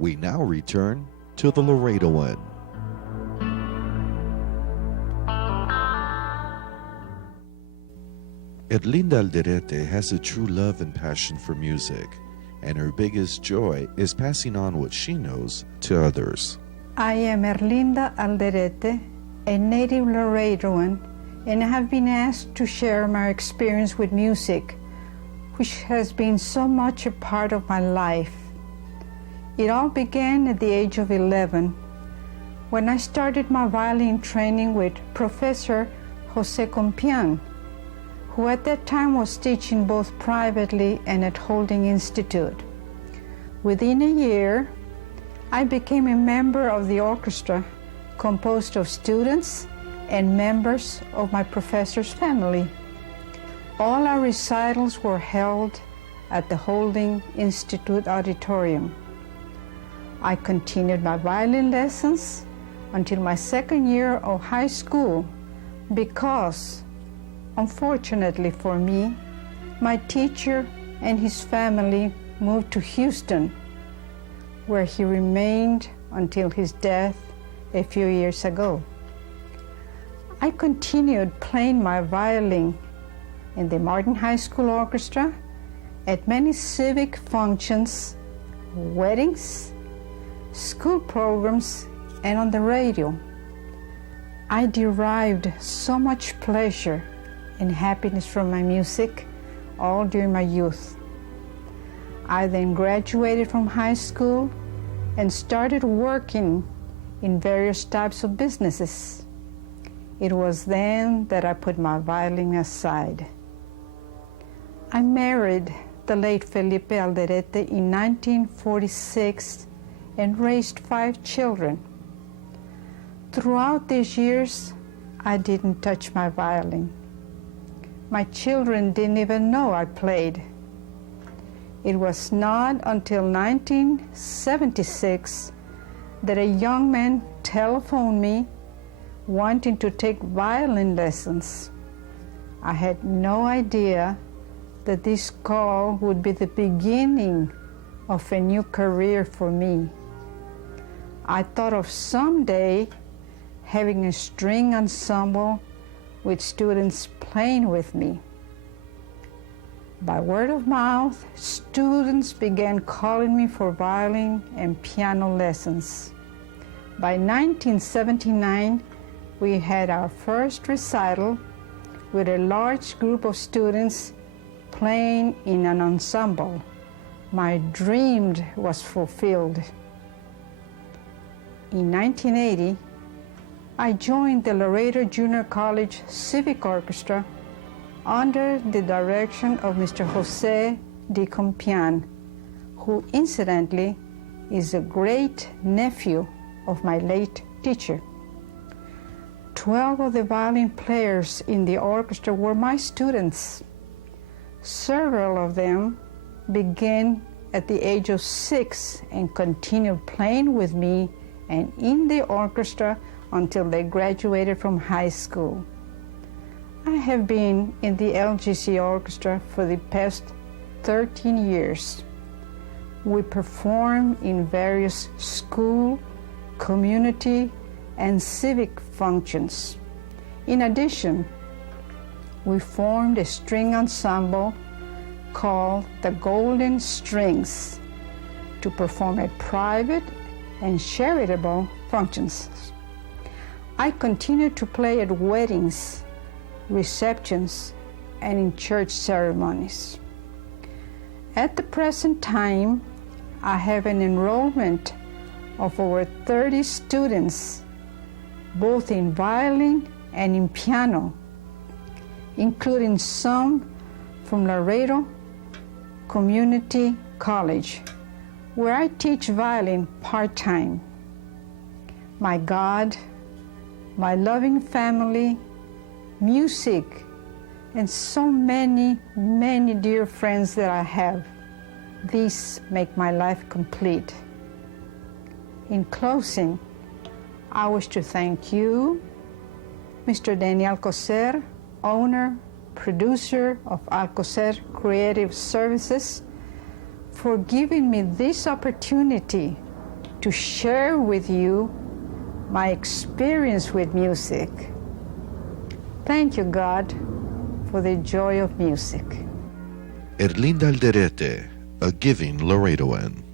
We now return to the Laredoan. Herlinda Alderete has a true love and passion for music, and her biggest joy is passing on what she knows to others. I am Herlinda Alderete, a native Laredoan, and I have been asked to share my experience with music, which has been so much a part of my life. It all began at the age of 11, when I started my violin training with Professor Jose Compián, who at that time was teaching both privately and at Holding Institute. Within a year, I became a member of the orchestra composed of students and members of my professor's family. All our recitals were held at the Holding Institute auditorium. I continued my violin lessons until my second year of high school because, unfortunately for me, my teacher and his family moved to Houston, where he remained until his death a few years ago. I continued playing my violin in the Martin High School Orchestra, at many civic functions, weddings, school programs, and on the radio. I derived so much pleasure and happiness from my music all during my youth. I then graduated from high school and started working in various types of businesses. It was then that I put my violin aside. I married the late Felipe Alderete in 1946 and raised 5 children. Throughout these years, I didn't touch my violin. My children didn't even know I played. It was not until 1976 that a young man telephoned me wanting to take violin lessons. I had no idea that this call would be the beginning of a new career for me. I thought of someday having a string ensemble with students playing with me. By word of mouth, students began calling me for violin and piano lessons. By 1979, we had our first recital with a large group of students playing in an ensemble. My dream was fulfilled. In 1980, I joined the Laredo Junior College Civic Orchestra under the direction of Mr. Jose de Compián, who incidentally is a great nephew of my late teacher. 12 of the violin players in the orchestra were my students. Several of them began at the age of 6 and continued playing with me and in the orchestra until they graduated from high school. I have been in the LGC orchestra for the past 13 years. We perform in various school, community, and civic functions. In addition, we formed a string ensemble called the Golden Strings to perform at private and charitable functions. I continue to play at weddings, receptions, and in church ceremonies. At the present time, I have an enrollment of over 30 students, both in violin and in piano, including some from Laredo Community College, where I teach violin part-time. My God, my loving family, music, and so many, many dear friends that I have. These make my life complete. In closing, I wish to thank you, Mr. Daniel Alcocer, owner, producer of Alcocer Creative Services, for giving me this opportunity to share with you my experience with music. Thank you, God, for the joy of music. Herlinda Alderete, a giving Laredoan.